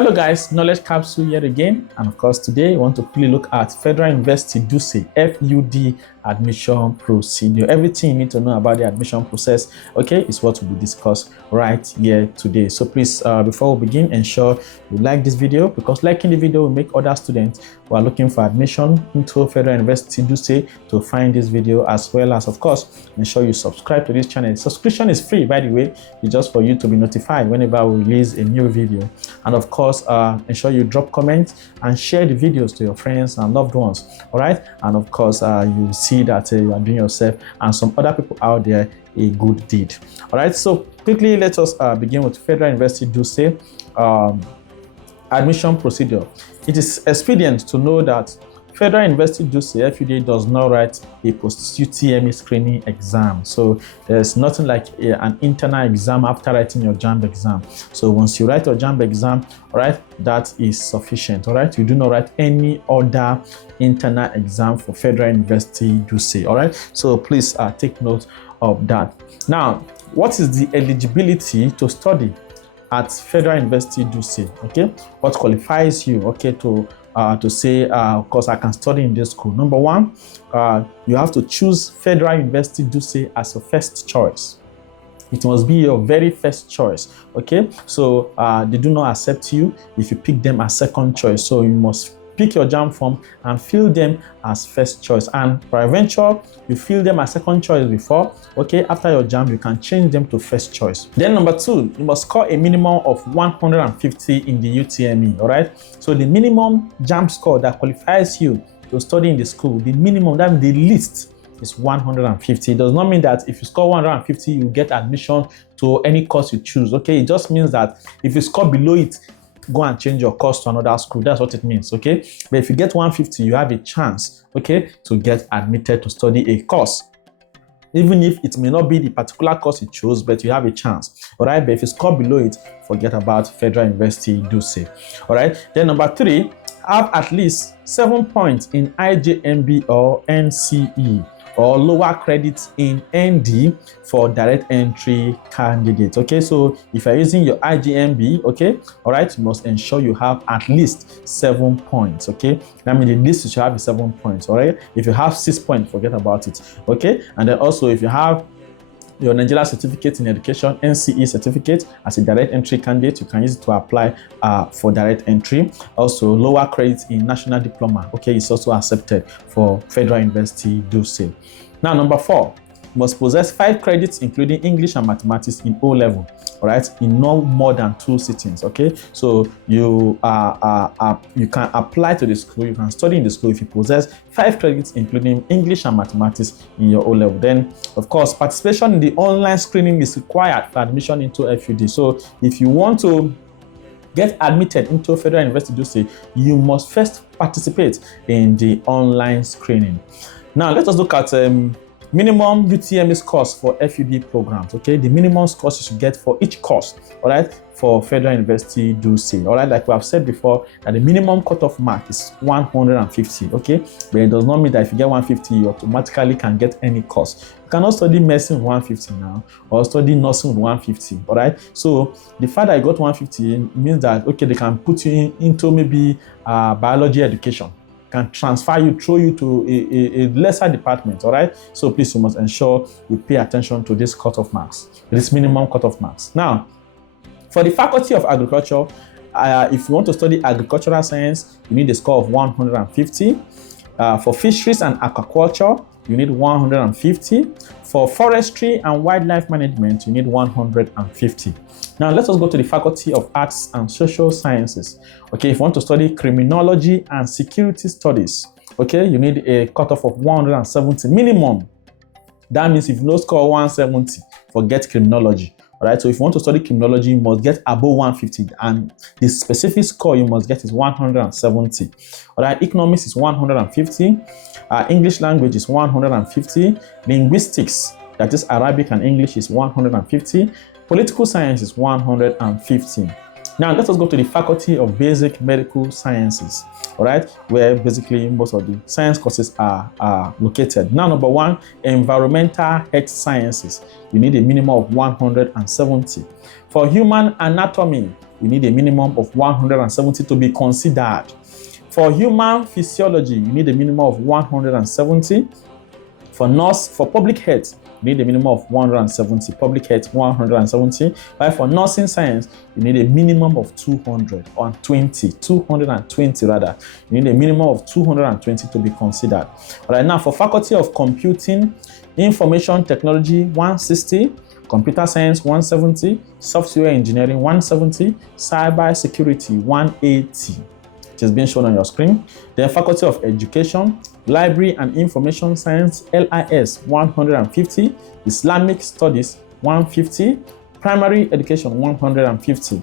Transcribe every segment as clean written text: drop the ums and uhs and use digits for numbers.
Hello guys, Knowledge Capsule here again, and of course today we want to quickly look at Federal University Dutse FUD admission procedure. Everything you need to know about the admission process, okay, is what we will discuss right here today. So please, before we begin, ensure you like this video, because liking the video will make other students who are looking for admission into Federal University Dutse to find this video, as well as, of course, ensure you subscribe to this channel. Subscription is free, by the way. It's just for you to be notified whenever we release a new video. And of course, ensure you drop comments and share the videos to your friends and loved ones. All right, and of course, you see that you are doing yourself and some other people out there a good deed. All right, so quickly let us begin with Federal University Dutse admission procedure. It is expedient to know that Federal University Dutse FUD does not write a post-UTME screening exam. So there's nothing like an internal exam after writing your JAMB exam. So once you write your JAMB exam, all right, that is sufficient. All right, you do not write any other internal exam for Federal University Dutse. All right, so please take note of that. Now, what is the eligibility to study at Federal University Dutse? Okay, what qualifies you, okay, to say, of course, I can study in this school? Number one, you have to choose Federal University Dutse as your first choice. It must be your very first choice. Okay, so they do not accept you if you pick them as second choice. So you must pick your JAMB form and fill them as first choice, and peradventure you fill them as second choice before, okay, after your JAMB you can change them to first choice. Then number two, you must score a minimum of 150 in the UTME. all right, so the minimum JAMB score that qualifies you to study in the school, the minimum, that means the least, is 150. It does not mean that if you score 150 you get admission to any course you choose. Okay, it just means that if you score below it, go and change your course to another school. That's what it means. Okay, but if you get 150, you have a chance, okay, to get admitted to study a course, even if it may not be the particular course you chose, but you have a chance. All right, but if you score below it, forget about Federal University Dutse. All right, then number three, have at least 7 points in JAMB or NCE or lower credits in ND for direct entry candidates. Okay, so if you're using your JAMB, okay, all right, you must ensure you have at least 7 points. Okay, that means the least you should have is 7 points. All right, if you have 6 points, forget about it. Okay, and then also if you have your Nigeria certificate in education, NCE certificate, as a direct entry candidate, you can use it to apply for direct entry. Also, lower credits in national diploma, okay, it's also accepted for Federal University Dutse. Now, number four, you must possess 5 credits including English and mathematics in O-level, all right, in no more than 2 sittings. Okay, so you can apply to the school, you can study in the school if you possess 5 credits including English and mathematics in your O-level. Then, of course, participation in the online screening is required for admission into FUD. So if you want to get admitted into Federal University Dutse, you must first participate in the online screening. Now, let us look at minimum UTME scores for FUD programs. Okay, the minimum scores you should get for each course, all right, for Federal University Dutse. All right, like we have said before, that the minimum cutoff mark is 150. Okay, but it does not mean that if you get 150 you automatically can get any course. You cannot study medicine with 150 now, or study nursing with 150. All right, so the fact that you got 150 means that, okay, they can put you into maybe biology education, can transfer you, throw you to a lesser department. All right, so please, you must ensure you pay attention to this cutoff marks, this minimum cutoff marks. Now, for the Faculty of Agriculture, if you want to study agricultural science, you need a score of 150. For fisheries and aquaculture, you need 150. For forestry and wildlife management, you need 150. Now, let us go to the Faculty of Arts and Social Sciences. Okay, if you want to study criminology and security studies, okay, you need a cutoff of 170 minimum. That means if you no score 170, forget criminology. All right, so if you want to study criminology, you must get above 150, and the specific score you must get is 170. All right, economics is 150, English language is 150, linguistics, that is Arabic and English, is 150, political science is 150. Now, let us go to the Faculty of Basic Medical Sciences, all right, where basically most of the science courses are located. Now, number one, environmental health sciences. You need a minimum of 170. For human anatomy, you need a minimum of 170 to be considered. For human physiology, you need a minimum of 170. For public health, you need a minimum of 170. Public health, 170. While for nursing science, you need a minimum of 220 rather. You need a minimum of 220 to be considered. All right, now for faculty of computing, information technology, 160. Computer science, 170. Software engineering, 170. Cyber security, 180. It is being shown on your screen. Then faculty of education, library and information science, LIS, 150. Islamic studies, 150. Primary education, 150.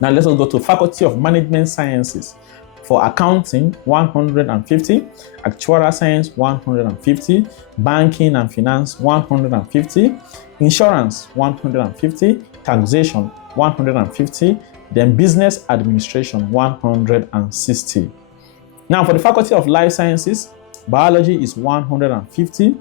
Now let us go to faculty of management sciences. For accounting, 150. Actuarial science, 150. Banking and finance, 150. Insurance, 150. Taxation, 150. Then business administration, 160. Now for the faculty of life sciences, biology is 150.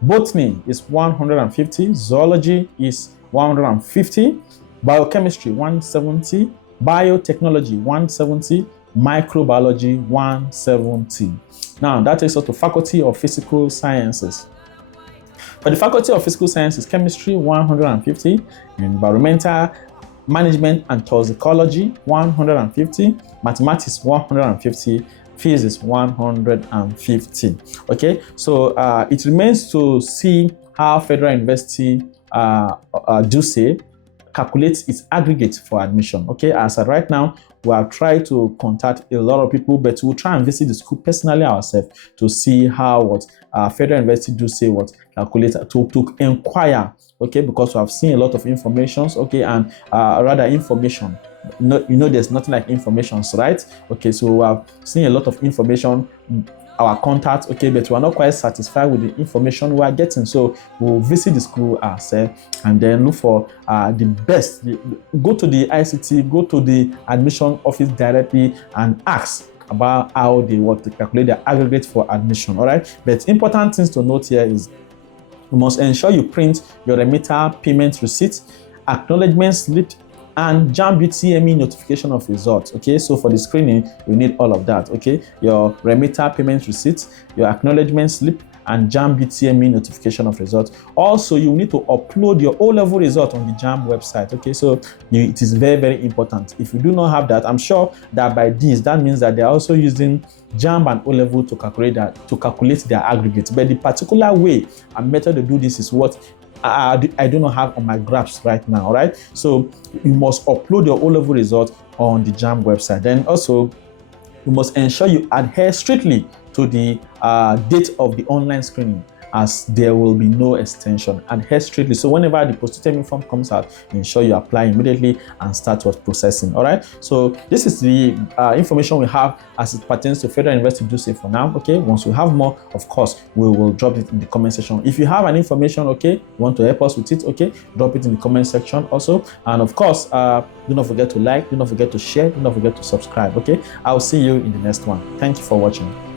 Botany is 150. Zoology is 150. Biochemistry, 170. Biotechnology, 170. Microbiology, 170. Now that takes us to faculty of physical sciences. For the faculty of physical sciences, chemistry, 150. Environmental management and toxicology, 150. Mathematics, 150. Physics, 150. Okay, so it remains to see how Federal University Dutse calculates its aggregate for admission. Okay, as of right now, we have tried to contact a lot of people, but we'll try and visit the school personally ourselves to see how Federal University Dutse calculate to inquire. Okay, because we have seen a lot of informations. Okay, and rather information. There's nothing like informations, right? Okay, so we have seen a lot of information, our contacts, okay, but we are not quite satisfied with the information we are getting. So we'll visit the school ourselves and then look for the best. Go to the ICT, go to the admission office directly and ask about how they want to calculate the aggregate for admission. All right, but important things to note here is you must ensure you print your remitter payment receipt, acknowledgement slip, and JAMB UTME notification of results. Okay, so for the screening, you need all of that. Okay, your remitter payment receipt, your acknowledgement slip, and JAMB UTME notification of results. Also, you need to upload your O-level result on the JAMB website. Okay, so it is very, very important. If you do not have that, I'm sure that by this, that means that they are also using JAMB and O-level to calculate their aggregate. But the particular way and method to do this is what I do not have on my graphs right now. All right, so you must upload your O-level result on the JAMB website. Then also you must ensure you adhere strictly to the date of the online screening, as there will be no extension. Adhere strictly. So whenever the post-UTME form comes out, ensure you apply immediately and start with processing. All right, so this is the information we have as it pertains to Federal University Dutse for now. Okay, once we have more, of course, we will drop it in the comment section. If you have an information, okay, you want to help us with it, okay, drop it in the comment section also. And of course, do not forget to like, do not forget to share, do not forget to subscribe. Okay, I'll see you in the next one. Thank you for watching.